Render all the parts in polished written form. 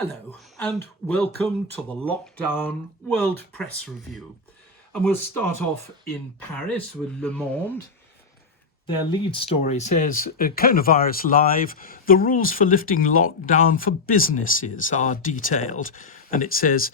Hello and welcome to the Lockdown World Press Review. And we'll start off in Paris with Le Monde. Their lead story says, Coronavirus Live, the rules for lifting lockdown for businesses are detailed. And it says,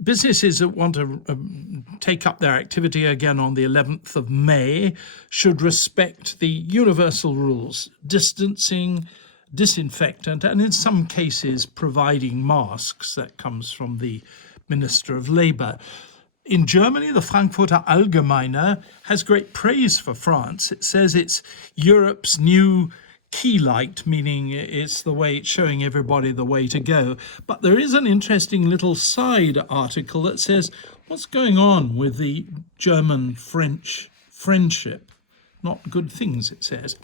businesses that want to take up their activity again on the 11th of May should respect the universal rules, distancing, disinfectant, and in some cases providing masks. That comes from the Minister of Labour. In Germany, the Frankfurter Allgemeine has great praise for France. It says it's Europe's new key light, meaning it's the way it's showing everybody the way to go. But there is an interesting little side article that says what's going on with the German-French friendship. Not good things, it says.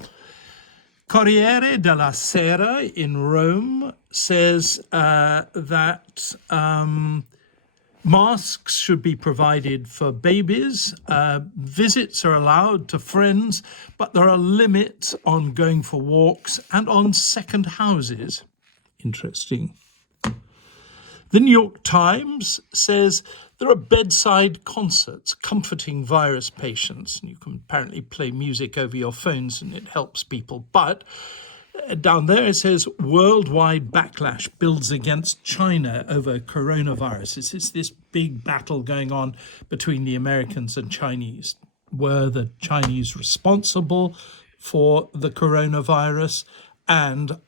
Corriere della Sera in Rome says that masks should be provided for babies. Visits are allowed to friends, but there are limits on going for walks and on second houses. Interesting. The New York Times says there are bedside concerts comforting virus patients. You can apparently play music over your phones and it helps people. But down there it says worldwide backlash builds against China over coronavirus. It's this big battle going on between the Americans and Chinese. Were the Chinese responsible for the coronavirus, and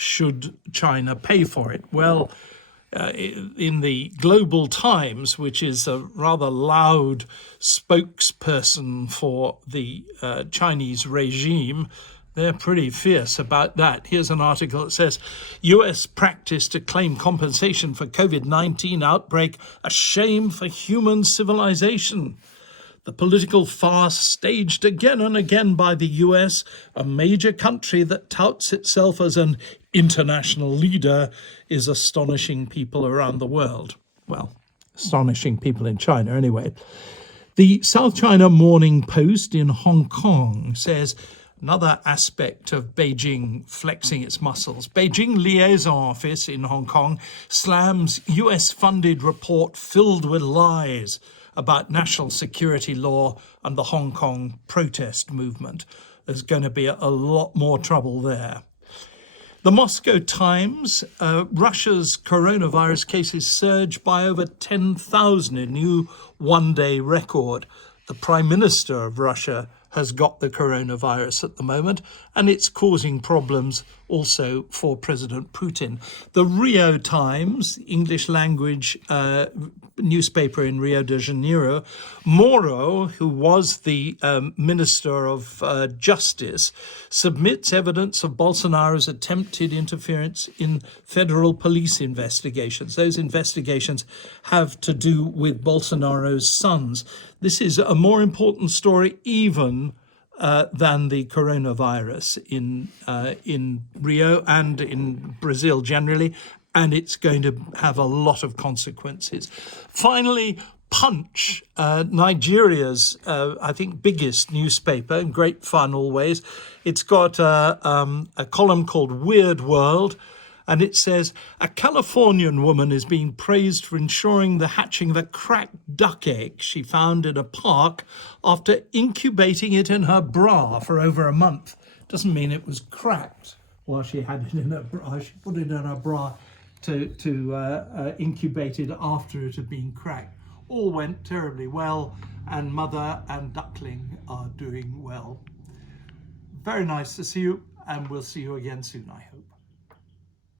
should China pay for it? Well, in the Global Times, which is a rather loud spokesperson for the Chinese regime, they're pretty fierce about that. Here's an article that says, US practice to claim compensation for COVID-19 outbreak, a shame for human civilization. The political farce staged again and again by the US, a major country that touts itself as an international leader, is astonishing people around the world. Well, astonishing people in China anyway. The South China Morning Post in Hong Kong says, another aspect of Beijing flexing its muscles. Beijing Liaison Office in Hong Kong slams US-funded report filled with lies about national security law and the Hong Kong protest movement. There's going to be a lot more trouble there. The Moscow Times, Russia's coronavirus cases surged by over 10,000, a new one-day record. The Prime Minister of Russia has got the coronavirus at the moment, and it's causing problems also for President Putin. The Rio Times, English language newspaper in Rio de Janeiro, Moro, who was the Minister of Justice, submits evidence of Bolsonaro's attempted interference in federal police investigations. Those investigations have to do with Bolsonaro's sons. This is a more important story even than the coronavirus in Rio and in Brazil generally, and it's going to have a lot of consequences. Finally, Punch, Nigeria's, I think, biggest newspaper, and great fun always. It's got a column called Weird World, and it says, a Californian woman is being praised for ensuring the hatching of a cracked duck egg she found in a park after incubating it in her bra for over a month. Doesn't mean it was cracked while she had it in her bra. She put it in her bra to incubate it after it had been cracked. All went terribly well, and mother and duckling are doing well. Very nice to see you, and we'll see you again soon, I hope.